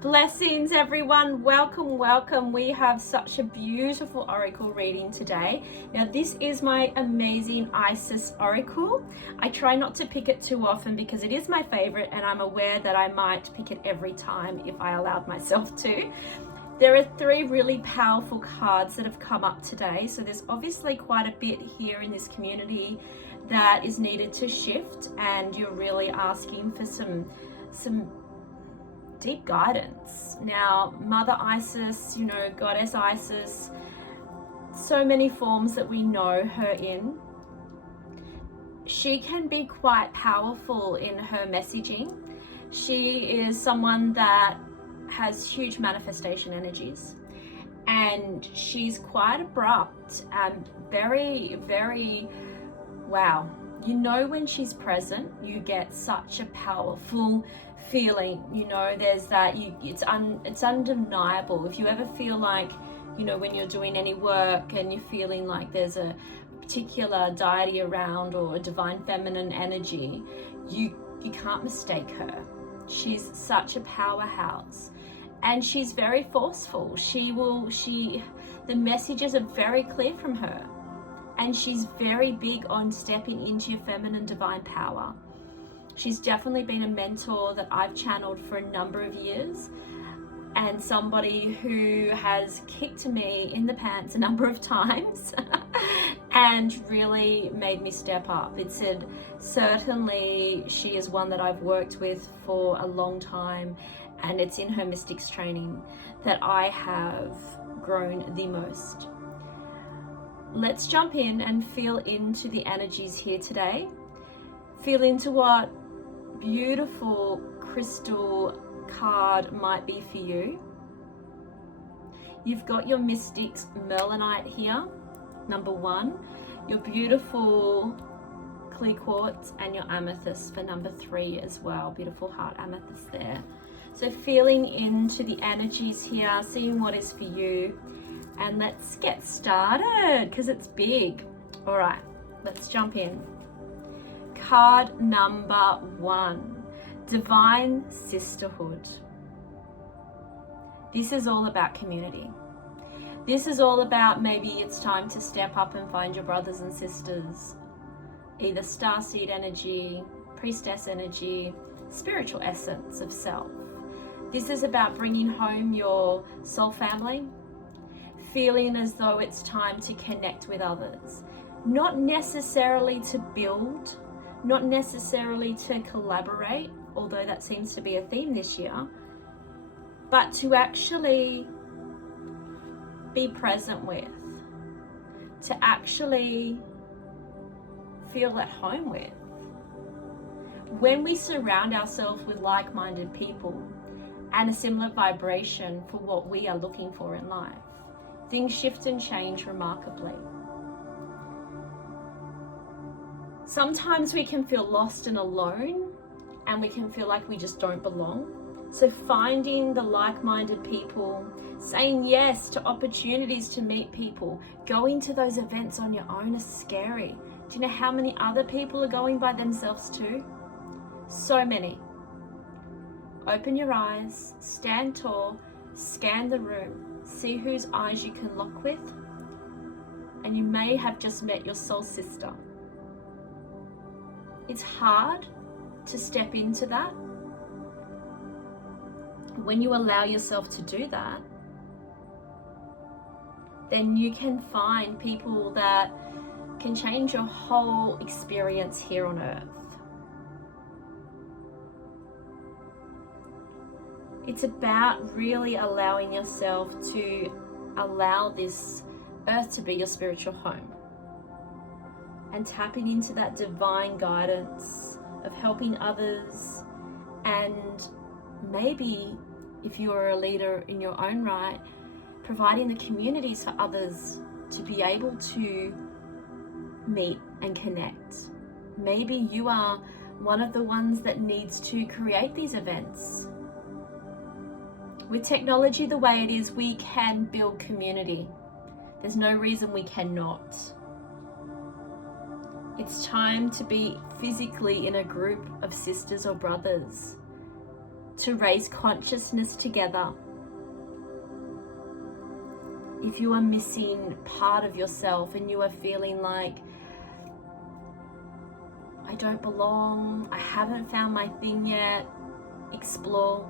Blessings, everyone. Welcome. We have such a beautiful oracle reading today. Now, this is my amazing Isis oracle. I try not to pick it too often because it is my favorite, and I'm aware that I might pick it every time if I allowed myself to. There are three really powerful cards that have come up today. So there's obviously quite a bit here in this community that is needed to shift, and you're really asking for some deep guidance. Now, Mother Isis, Goddess Isis, so many forms that we know her in. She can be quite powerful in her messaging. She is someone that has huge manifestation energies, and she's quite abrupt and very wow. When she's present, you get such a powerful feeling. There's that, it's undeniable. If you ever feel like, when you're doing any work and you're feeling like there's a particular deity around or a divine feminine energy, you can't mistake her. She's such a powerhouse, and she's very forceful. The messages are very clear from her, and she's very big on stepping into your feminine divine power. She's definitely been a mentor that I've channeled for a number of years, and somebody who has kicked me in the pants a number of times and really made me step up. It said, certainly she is one that I've worked with for a long time, and it's in her mystics training that I have grown the most. Let's jump in and feel into the energies here today. Feel into what beautiful crystal card might be for you. You've got your mystics Merlinite here, number 1, your beautiful clear quartz, and your amethyst for number 3 as well. Beautiful heart amethyst there. So feeling into the energies here, seeing what is for you. And let's get started because it's big. All right, let's jump in. Card number 1, Divine Sisterhood. This is all about community. This is all about, maybe it's time to step up and find your brothers and sisters, either starseed energy, priestess energy, spiritual essence of self. This is about bringing home your soul family, feeling as though it's time to connect with others, not necessarily to build, not necessarily to collaborate, although that seems to be a theme this year, but to actually be present with, to actually feel at home with. When we surround ourselves with like-minded people and a similar vibration for what we are looking for in life, things shift and change remarkably. Sometimes we can feel lost and alone, and we can feel like we just don't belong. So finding the like-minded people, saying yes to opportunities to meet people, going to those events on your own is scary. Do you know how many other people are going by themselves too? So many. Open your eyes, stand tall, scan the room, see whose eyes you can lock with, and you may have just met your soul sister. It's hard to step into that. When you allow yourself to do that, then you can find people that can change your whole experience here on earth. It's about really allowing yourself to allow this earth to be your spiritual home, and tapping into that divine guidance of helping others, and maybe if you're a leader in your own right, providing the communities for others to be able to meet and connect. Maybe you are one of the ones that needs to create these events. With technology the way it is, we can build community. There's no reason we cannot. It's time to be physically in a group of sisters or brothers to raise consciousness together. If you are missing part of yourself and you are feeling like, I don't belong, I haven't found my thing yet, explore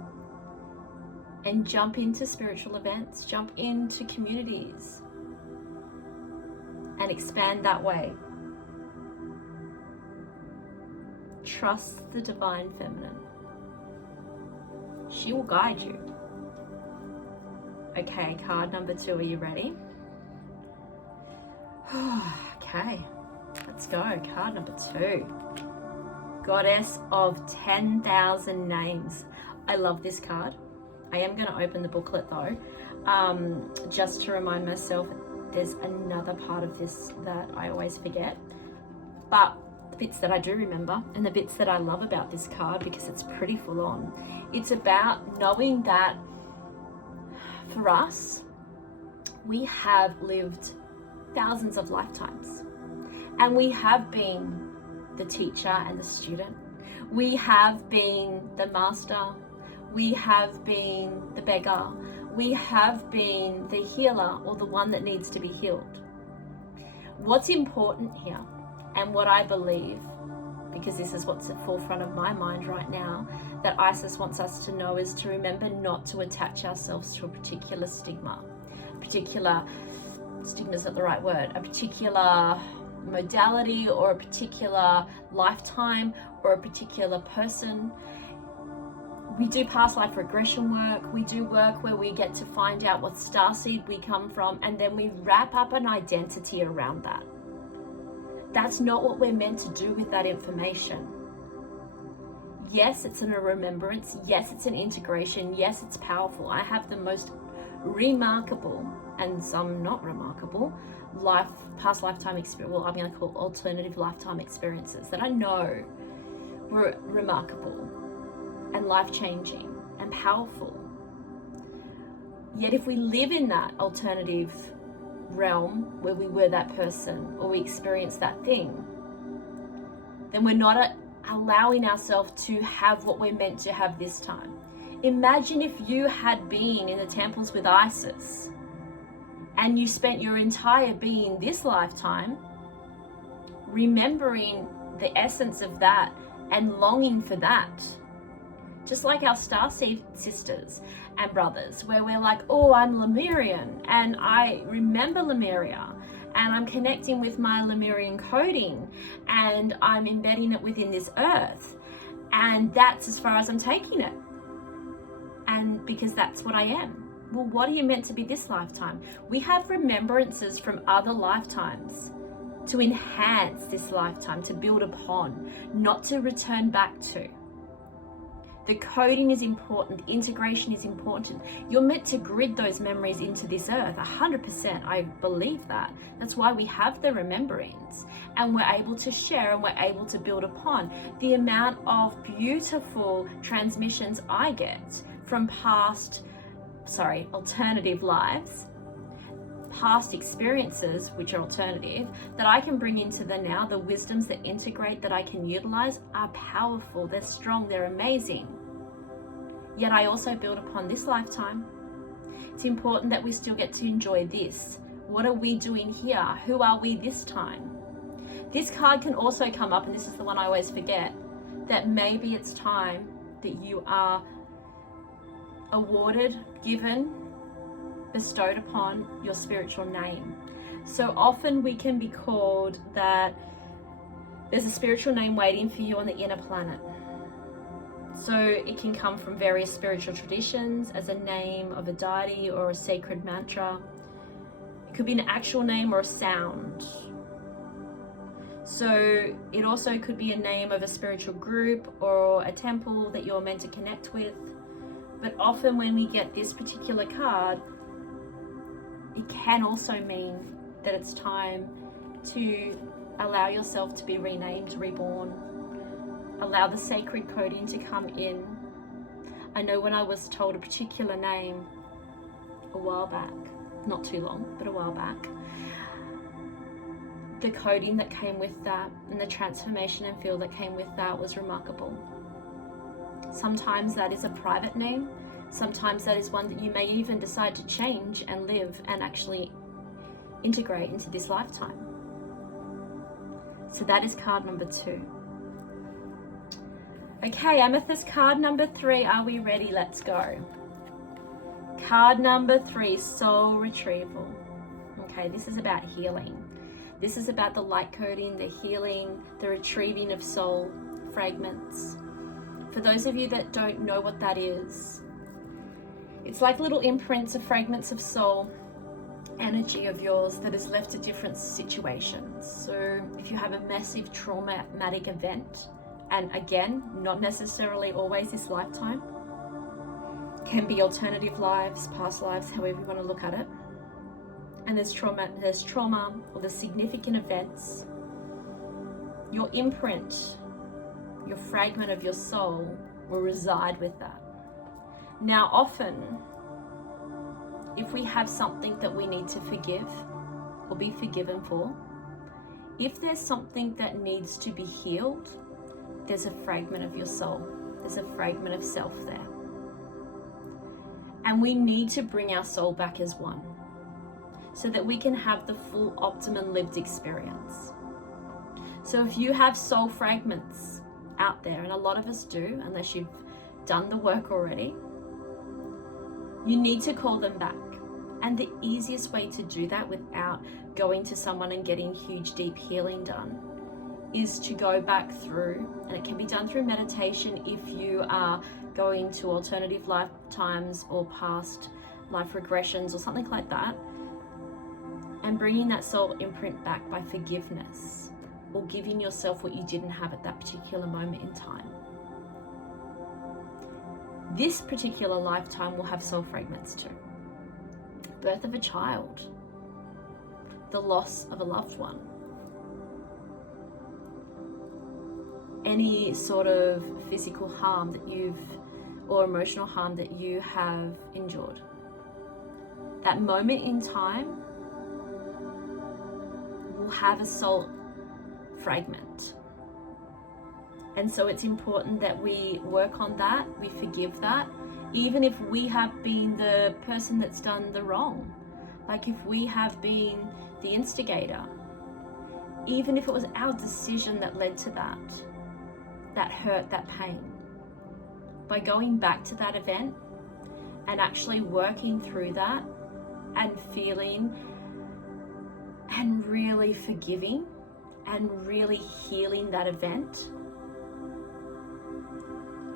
and jump into spiritual events, jump into communities and expand that way. Trust the divine feminine. She will guide you. Okay, card number 2, are you ready? Okay, let's go. Card number 2. Goddess of 10,000 names. I love this card. I am going to open the booklet though, just to remind myself there's another part of this that I always forget. But the bits that I do remember and the bits that I love about this card, because it's pretty full on, it's about knowing that for us, we have lived thousands of lifetimes, and we have been the teacher and the student. We have been the master. We have been the beggar. We have been the healer, or the one that needs to be healed. What's important here, and what I believe, because this is what's at the forefront of my mind right now, that Isis wants us to know, is to remember not to attach ourselves to a particular stigma. Stigma's not the right word, a particular modality or a particular lifetime or a particular person. We do past life regression work. We do work where we get to find out what starseed we come from, and then we wrap up an identity around that. That's not what we're meant to do with that information. Yes, it's a remembrance. Yes, it's an integration. Yes, it's powerful. I have the most remarkable, and some not remarkable, past lifetime experience. Well, I'm going to call alternative lifetime experiences that I know were remarkable and life-changing and powerful. Yet if we live in that alternative realm where we were that person or we experienced that thing, then we're not allowing ourselves to have what we're meant to have this time. Imagine if you had been in the temples with Isis and you spent your entire being this lifetime remembering the essence of that and longing for that. Just like our starseed sisters and brothers, where we're like, oh, I'm Lemurian and I remember Lemuria and I'm connecting with my Lemurian coding and I'm embedding it within this earth, and that's as far as I'm taking it, and because that's what I am. Well, what are you meant to be this lifetime? We have remembrances from other lifetimes to enhance this lifetime, to build upon, not to return back to. The coding is important, the integration is important. You're meant to grid those memories into this earth, 100%, I believe that. That's why we have the remembrance, and we're able to share and we're able to build upon. The amount of beautiful transmissions I get from alternative lives, past experiences, which are alternative, that I can bring into the now, the wisdoms that integrate, that I can utilize, are powerful, they're strong, they're amazing. Yet I also build upon this lifetime. It's important that we still get to enjoy this. What are we doing here? Who are we this time? This card can also come up, and this is the one I always forget, that maybe it's time that you are awarded, given, bestowed upon your spiritual name. So often we can be called that there's a spiritual name waiting for you on the inner planet. So it can come from various spiritual traditions as a name of a deity or a sacred mantra. It could be an actual name or a sound. So it also could be a name of a spiritual group or a temple that you're meant to connect with. But often when we get this particular card, it can also mean that it's time to allow yourself to be renamed, reborn. Allow the sacred coding to come in. I know when I was told a particular name a while back, not too long, but a while back, the coding that came with that and the transformation and feel that came with that was remarkable. Sometimes that is a private name. Sometimes that is one that you may even decide to change and live and actually integrate into this lifetime. So that is card number 2. Okay, Amethyst card number 3. Are we ready? Let's go. Card number 3, soul retrieval. Okay, this is about healing. This is about the light coding, the healing, the retrieving of soul fragments. For those of you that don't know what that is, it's like little imprints of fragments of soul energy of yours that is left to different situations. So if you have a massive traumatic event, and again, not necessarily always this lifetime, can be alternative lives, past lives, however you want to look at it. And there's trauma or the significant events, your imprint, your fragment of your soul will reside with that. Now, often, if we have something that we need to forgive or be forgiven for, if there's something that needs to be healed, there's a fragment of your soul. There's a fragment of self there. And we need to bring our soul back as one so that we can have the full optimum lived experience. So if you have soul fragments out there, and a lot of us do, unless you've done the work already, you need to call them back. And the easiest way to do that without going to someone and getting huge deep healing done is to go back through, and it can be done through meditation if you are going to alternative lifetimes or past life regressions or something like that, and bringing that soul imprint back by forgiveness or giving yourself what you didn't have at that particular moment in time. This particular lifetime will have soul fragments too. Birth of a child, the loss of a loved one, any sort of physical harm that or emotional harm that you have endured. That moment in time will have a soul fragment. And so it's important that we work on that, we forgive that, even if we have been the person that's done the wrong. Like if we have been the instigator, even if it was our decision that led to that hurt, that pain. By going back to that event and actually working through that and feeling and really forgiving and really healing that event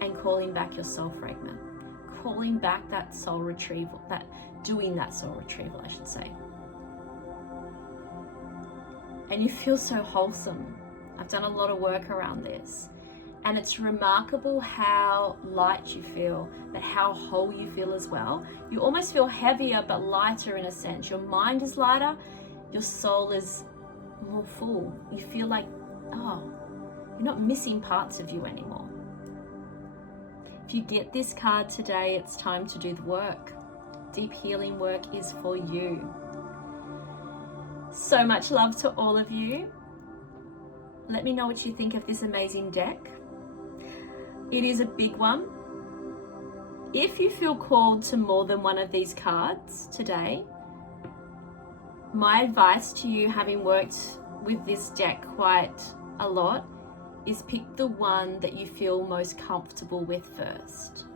and calling back your soul fragment, calling back that soul retrieval, doing that soul retrieval, I should say. And you feel so wholesome. I've done a lot of work around this. And it's remarkable how light you feel, but how whole you feel as well. You almost feel heavier but lighter in a sense. Your mind is lighter, your soul is more full. You feel like, you're not missing parts of you anymore. If you get this card today, it's time to do the work. Deep healing work is for you. So much love to all of you. Let me know what you think of this amazing deck. It is a big one. If you feel called to more than one of these cards today, my advice to you, having worked with this deck quite a lot, is pick the one that you feel most comfortable with first.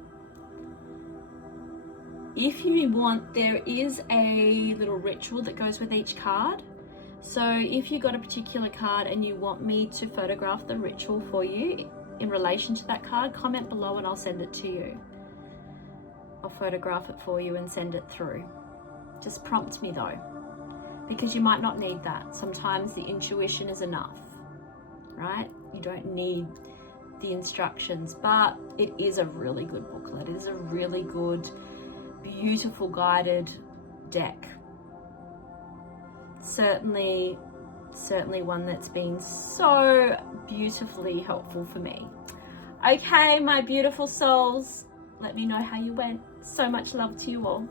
If you want, there is a little ritual that goes with each card. So if you got a particular card and you want me to photograph the ritual for you in relation to that card, comment below and I'll send it to you. I'll photograph it for you and send it through. Just prompt me though, because you might not need that. Sometimes the intuition is enough, right? You don't need the instructions, but it is a really good booklet. It is a really good, beautiful guided deck. Certainly one that's been so beautifully helpful for me. Okay, my beautiful souls, let me know how you went. So much love to you all.